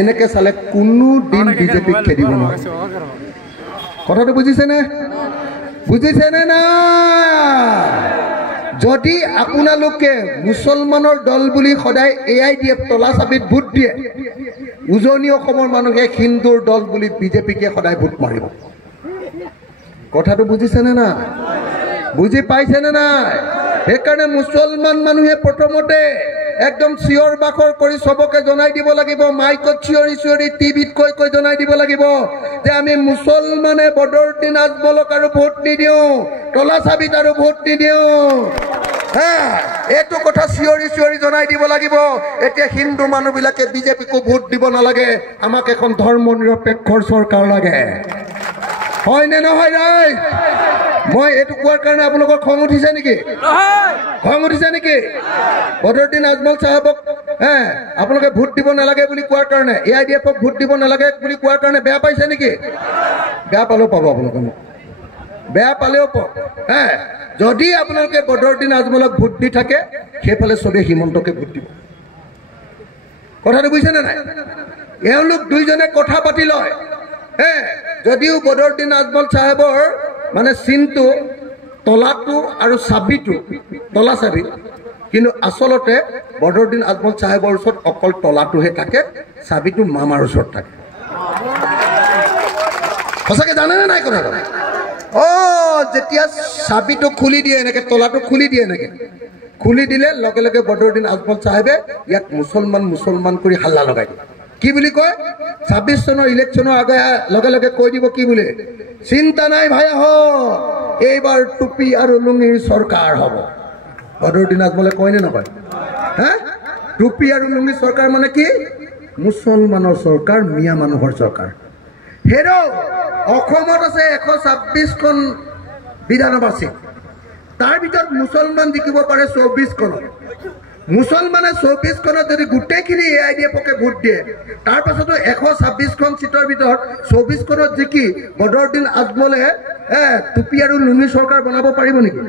এনেকে চালে কোনো দিন বিজেপিক খেদিব নোৱাৰে কথাটো বুজিছেনে না যদি আপোনালোকে মুছলমানৰ দল বুলি সদায় এআই দিয়ে তলা চাবিত ভোট দিয়ে উজনি অসমৰ মানুহে হিন্দুৰ দল বুলি বিজেপিকে সদায় ভোট মাৰিব কথাটো বুজিছেনে না বুজি পাইছেনে নাই সেইকাৰণে মুছলমান মানুহে প্ৰথমতে একদম চিঞৰ বাখৰ কৰি সবকে জনাই দিব লাগিব মাইকত চিঞৰি চিঞৰি টিভিত কৈ জনাই দিব লাগিব যে আমি মুছলমানে বদৰুদ্দিন আজমলক আৰু ভোট নিদিওঁ তলা চাবিত আৰু ভোট নিদিওঁ এইটো কথা চিঞৰি চিঞৰি জনাই দিব লাগিব এতিয়া হিন্দু মানুহবিলাকে বিজেপিকো ভোট দিব নালাগে আমাক এখন ধৰ্ম নিৰপেক্ষৰ চৰকাৰ লাগে হয়নে নহয় ৰাইজ মই এইটো কোৱাৰ কাৰণে আপোনালোকৰ খং উঠিছে নেকি বদৰুদ্দিন আজমল চাহাবক আপোনালোকে ভোট দিব নালাগে বুলি কোৱাৰ কাৰণে AIDF-ক ভোট দিব নালাগে বুলি কোৱাৰ কাৰণে বেয়া পাইছে নেকি বেয়া পালেও পাব আপোনালোকে মোক বেয়া পালেও পাব যদি আপোনালোকে বদৰুদ্দিন আজমলক ভোট দি থাকে সেইফালে চবেই হিমন্তকে ভোট দিব কথাটো বুজিছেনে নাই এওঁলোক দুইজনে কথা পাতি লয় যদিও বদৰুদ্দিন আজমল চাহাবৰ মানে চিনটো তলাটো আৰু চাবিটো তলা চাবি কিন্তু আসলতে বদৰুদ্দিন আজমল চাহাবৰ ওচৰত অকল তলাটোহে থাকে চাবিটো মামাৰ ওচৰত থাকে সঁচাকে জানেনে নাই কথাটো যেতিয়া চাবিটো খুলি দিয়ে এনেকে তলাটো খুলি দিয়ে এনেকে খুলি দিলে লগে লগে বদৰুদ্দিন আজমল চাহাবে ইয়াক মুছলমান কৰি হাল্লা লগাই দিয়ে কি বুলি কয় 26 চনৰ ইলেকশ্যনৰ আগে লগে লগে কৈ দিব কি বুলি চিন্তা নাই ভাই এইবাৰ টুপি আৰু লুঙিৰ চৰকাৰ হ'ব বদৰুদ্দিন আজমলে কয়নে নকয় টুপি আৰু লুঙিৰ চৰকাৰ মানে কি মুছলমানৰ চৰকাৰ মিয়া মানুহৰ চৰকাৰ হেৰো অসমত আছে 126খন বিধানসভা সিট তাৰ ভিতৰত মুছলমান জিকিব পাৰে 24খনত মুছলমানে 24খনত যদি গোটেইখিনি AIDF-কে ভোট দিয়ে তাৰ পাছতো 126খন সিটৰ ভিতৰত 24খনত জিকি বদৰুদ্দিন আজমলে টুপি আৰু লুঙি চৰকাৰ বনাব পাৰিব নেকি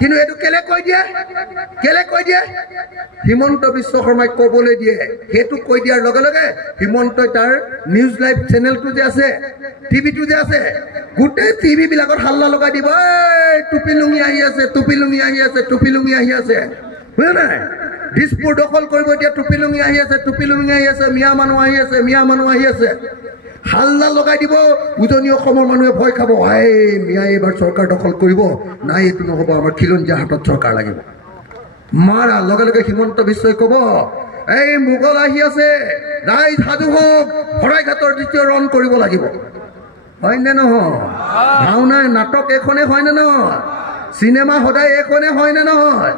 কিন্তু এইটো কেলে কৈ দিয়ে হিমন্ত বিশ্ব শৰ্মাই ক'বলৈ দিয়ে সেইটো কৈ দিয়াৰ লগে লগে হিমন্তই তাৰ নিউজ লাইভ চেনেলটো যে আছে টিভিটো যে আছে গোটেই টিভি বিলাকত হাল্লা লগাই দিব টুপি লুঙি আহি আছে বুঝে নাই দিছপুৰ দখল কৰিব এতিয়া টুপি লুঙি আহি আছে মিয়া মানুহ আহি আছে হাল্লা লগাই দিব উজনি অসমৰ মানুহে ভয় খাব মিয়া এইবাৰ চৰকাৰ দখল কৰিব নাই এইটো নহ'ব আমাৰ খিলঞ্জীয়া হাতত চৰকাৰ লাগিব মাৰা লগে লগে হিমন্ত বিশ্বই ক'ব এই মোগল আহি আছে ৰাইজ সাজু হওক শৰাইঘাটৰ দ্বিতীয় ৰণ কৰিব লাগিব হয়নে নহয় ভাওনা নাটক এখনে হয়নে নহয় চিনেমা সদায় এখনে হয়নে নহয়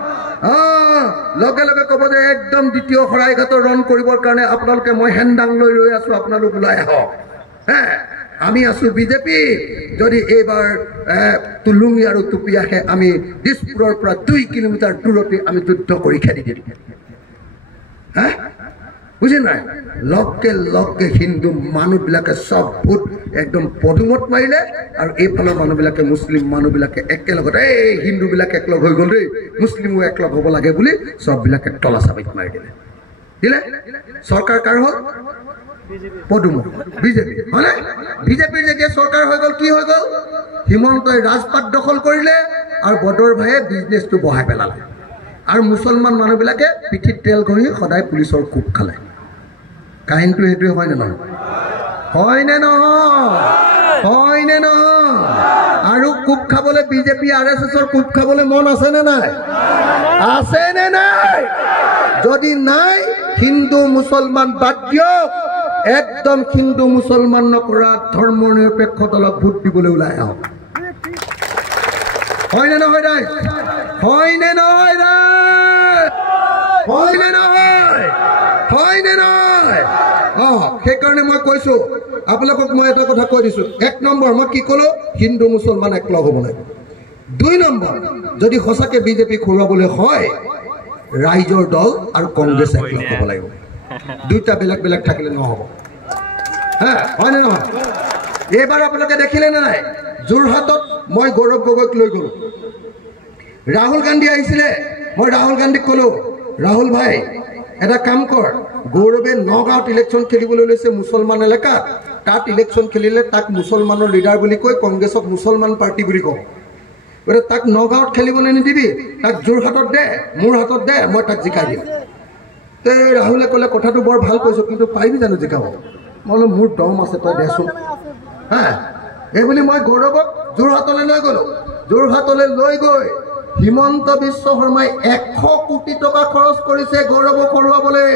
লগে লগে ক'ব যে একদম দ্বিতীয় শৰাইঘাটৰ ৰণ কৰিবৰ কাৰণে আপোনালোকে মই হেন্দাং লৈ ৰৈ আছো আপোনালোক ওলাই আহক আমি আছো বিজেপি যদি এইবাৰ লুঙি আৰু টুপি আহে আমি দিছপুৰৰ পৰা 2 কিলোমিটাৰ দূৰতে আমি যুদ্ধ কৰি খেদি দিম বুঝি নাই লগে হিন্দু মানুহবিলাকে সব ভোট একদম পদুমত মাৰিলে আৰু এইফালৰ মানুহবিলাকে মুছলিম মানুহবিলাকে একেলগতে হিন্দুবিলাকে একলগ হৈ গ'ল দেই মুছলিমো একলগ হ'ব লাগে বুলি সববিলাকে তলা চাবিত মাৰি দিলে চৰকাৰ কাৰ হ'ল পদুম বিজেপি হয়নে বিজেপিৰ যেতিয়া চৰকাৰ হৈ গ'ল কি হৈ গ'ল হিমন্তই ৰাজপাট দখল কৰিলে আৰু বদৰ ভাইয়ে বিজনেছটো বহাই পেলালে আৰু মুছলমান মানুহবিলাকে পিঠিত তেল ঘঁহি সদায় পুলিচৰ কোব খালে কাহিনীটো সেইটোৱে হয়নে নহয় আৰু কোব খাবলৈ বিজেপি RSSৰ কোব খাবলৈ মন আছেনে নাই যদি নাই হিন্দু মুছলমান বাদ দিয়ক একদম হিন্দু মুছলমান নকৰা ধৰ্ম নিৰপেক্ষ দলক ভোট দিবলৈ ওলাই আহক হয়নে নহয় সেইকাৰণে মই কৈছো আপোনালোকক মই এটা কথা কৈ দিছো 1 নম্বৰ মই কি ক'লো হিন্দু মুছলমান একলগ হ'ব লাগে 2 নম্বৰ যদি সঁচাকে বিজেপি খুৱাবলৈ হয় ৰাইজৰ দল আৰু কংগ্ৰেছ একলগ হ'ব লাগিব দুটা বেলেগ থাকিলে নহ'ব হয়নে নহয় এইবাৰ আপোনালোকে দেখিলে নে নাই যোৰহাটত মই গৌৰৱ গগৈক লৈ গ'লো ৰাহুল গান্ধী আহিছিলে মই ৰাহুল গান্ধীক ক'লো ৰাহুল ভাই এটা কাম কৰ, গৌৰৱে নগাঁৱত ইলেকশ্যন খেলিবলৈ লৈছে মুছলমান এলেকাত, তাত ইলেকশ্যন খেলিলে তাক মুছলমানৰ লিডাৰ বুলি কৈ কংগ্ৰেছক মুছলমান পাৰ্টি বুলি কওঁ। গতিকে তাক নগাঁৱত খেলিবলৈ নিদিবি, তাক যোৰহাটত দে, মোৰ হাতত দে, মই তাক জিকাই দিম। তে ৰাহুলে ক'লে কথাটো বৰ ভাল কৈছোঁ, কিন্তু পাৰিবি জানো জিকাব? মই বোলো মোৰ দম আছে, তই দেচোন। হা, এইবুলি মই গৌৰৱক যোৰহাটলৈ লৈ গ'লোঁ। যোৰহাটলৈ লৈ গৈ হিমন্ত বিশ্ব শৰ্মাই 100 কোটি টকা খৰচ কৰিছে গৌৰৱক হৰুৱাবলৈ।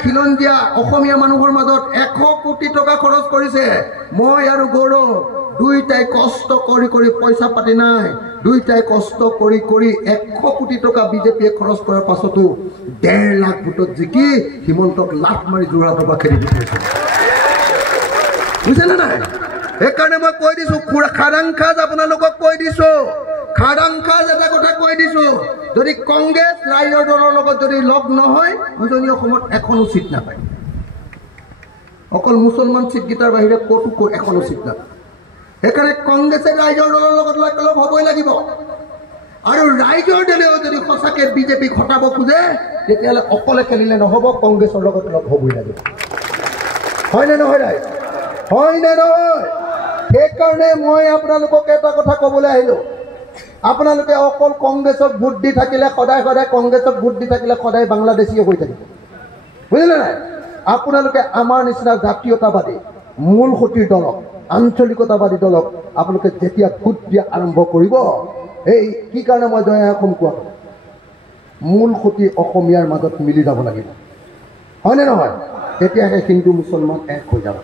খিলঞ্জীয়া অসমীয়া মানুহৰ মাজত 100 কোটি টকা খৰচ কৰিছে। মই আৰু গৌৰৱ দুইটাই কষ্ট কৰি কৰি, পইচা পাতি নাই, দুইটাই কষ্ট কৰি কৰি 100 কোটি টকা বিজেপিয়ে খৰচ কৰাৰ পাছতো 1.5 লাখ ভোটত জিকি হিমন্তক লাট মাৰি যোৰহাটৰ পৰা খেদি পঠিয়াইছে। বুজিছেনে নাই? সেইকাৰণে মই কৈ দিছোঁ, খাৰাংখাজ আপোনালোকক কৈ দিছোঁ, খাৰাংখাজ এটা কথা কৈ দিছোঁ, যদি কংগ্ৰেছ ৰাইজৰ দলৰ লগত যদি লগ নহয়, উজনি অসমত এখনো চিট নাপায়। অকল মুছলমান চিটকেইটাৰ বাহিৰে ক'তো এখনো চিট নাপায়। সেইকাৰণে কংগ্ৰেছে ৰাইজৰ দলৰ লগত লগ হ'বই লাগিব। আৰু ৰাইজৰ দলেও যদি সঁচাকৈ বিজেপিক হটাব খোজে, তেতিয়াহ'লে অকলে খেলিলে নহ'ব, কংগ্ৰেছৰ লগত লগ হ'বই লাগিব। হয়নে নহয় ৰাইজ? হয়নে নহয়? সেইকাৰণে মই আপোনালোকক এটা কথা ক'বলৈ আহিলোঁ, আপোনালোকে অকল কংগ্ৰেছক ভোট দি থাকিলে, সদায় সদায় কংগ্ৰেছক ভোট দি থাকিলে সদায় বাংলাদেশীয়ে হৈ থাকিব। বুজিলে নাই? আপোনালোকে আমাৰ নিচিনা জাতীয়তাবাদী মূল সুঁতিৰ দলক, আঞ্চলিকতাবাদী দলক আপোনালোকে যেতিয়া ভোট দিয়া আৰম্ভ কৰিব, এই কি কাৰণে মই জয় অসম কোৱা, মূল সুঁতি অসমীয়াৰ মাজত মিলি যাব লাগিব। হয়নে নহয়? তেতিয়াহে হিন্দু মুছলমান এক হৈ যাব।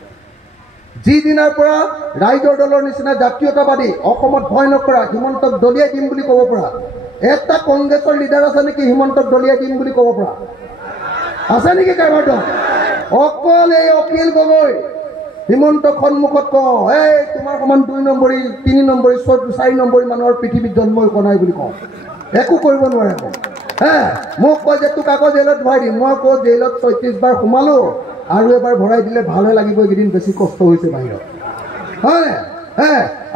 যিদিনাৰ পৰা ৰাইজৰ দলৰ নিচিনা জাতীয়তাবাদী অসমত ভয় নকৰা, হিমন্তক দলিয়াই দিম বুলি ক'ব পৰা এটা কংগ্ৰেছৰ লিডাৰ আছে নেকি? হিমন্তক দলিয়াই দিম বুলি ক'ব পৰা আছে নেকি কাৰোবাৰ দল? অকল এই অখিল গগৈ হিমন্তক সন্মুখত কওঁ, এই তোমাৰ সমান 2 নম্বৰী 3 নম্বৰী 4 নম্বৰী মানুহৰ পৃথিৱীত জন্মই হোৱা নাই বুলি কওঁ, একো কৰিব নোৱাৰে। মোক কয় যে তোক আকৌ জেলত ভৰাই দিম। মই কওঁ জেলত 36 বাৰ সোমালোঁ, আৰু এবাৰ ভৰাই দিলে ভালহে লাগিব, এইকেইদিন বেছি কষ্ট হৈছে বাহিৰত। হয়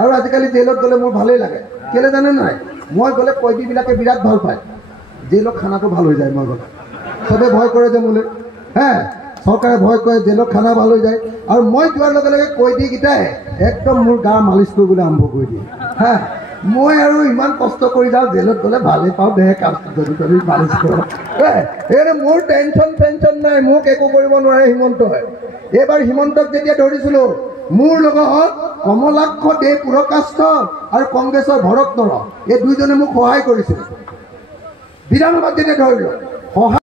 আৰু আজিকালি জেলত গ'লে মোৰ ভালেই লাগে। কেলৈ জানে নাই? মই গ'লে কয়দীবিলাকে বিৰাট ভাল পায়, জেলত খানাটো ভাল হৈ যায়। মই গ'লে চবে ভয় কৰে যে মোলৈ, চৰকাৰে ভয় কৰে জেলত খানা ভাল হৈ যায়, আৰু মই যোৱাৰ লগে লগে কয়দীকেইটাই একদম মোৰ গা মালিচ কৰিবলৈ আৰম্ভ কৰি দিয়ে। মই আৰু ইমান কষ্ট কৰি যাওঁ, জেলত গ'লে ভালেই পাওঁ, দেহে কামটো যদি মালিচ কৰোঁ। সেইকাৰণে মোৰ টেনশ্যন নাই, মোক একো কৰিব নোৱাৰে হিমন্তই। এইবাৰ হিমন্তক যেতিয়া ধৰিছিলোঁ, মোৰ লগত কমলাক্ষ দে পুৰকাষ্ঠ আৰু কংগ্ৰেছৰ ভৰত নৰ, এই দুইজনে মোক সহায় কৰিছিল। বিধানসভাত যেতিয়া ধৰিলোঁ, সহায়